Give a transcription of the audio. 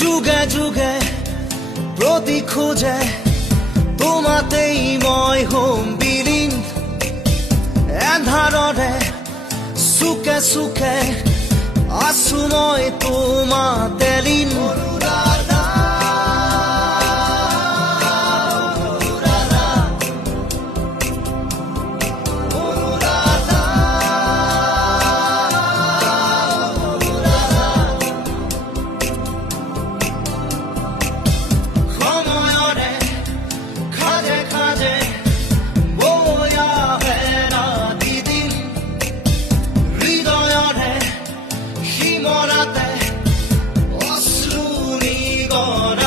যুগে যুগে প্ৰতি খোজে তোমাতেই মই হ'ম বিলীন এন্ধাৰৰে চুকে চুকে আছো মই তোমাতে লীন গড়া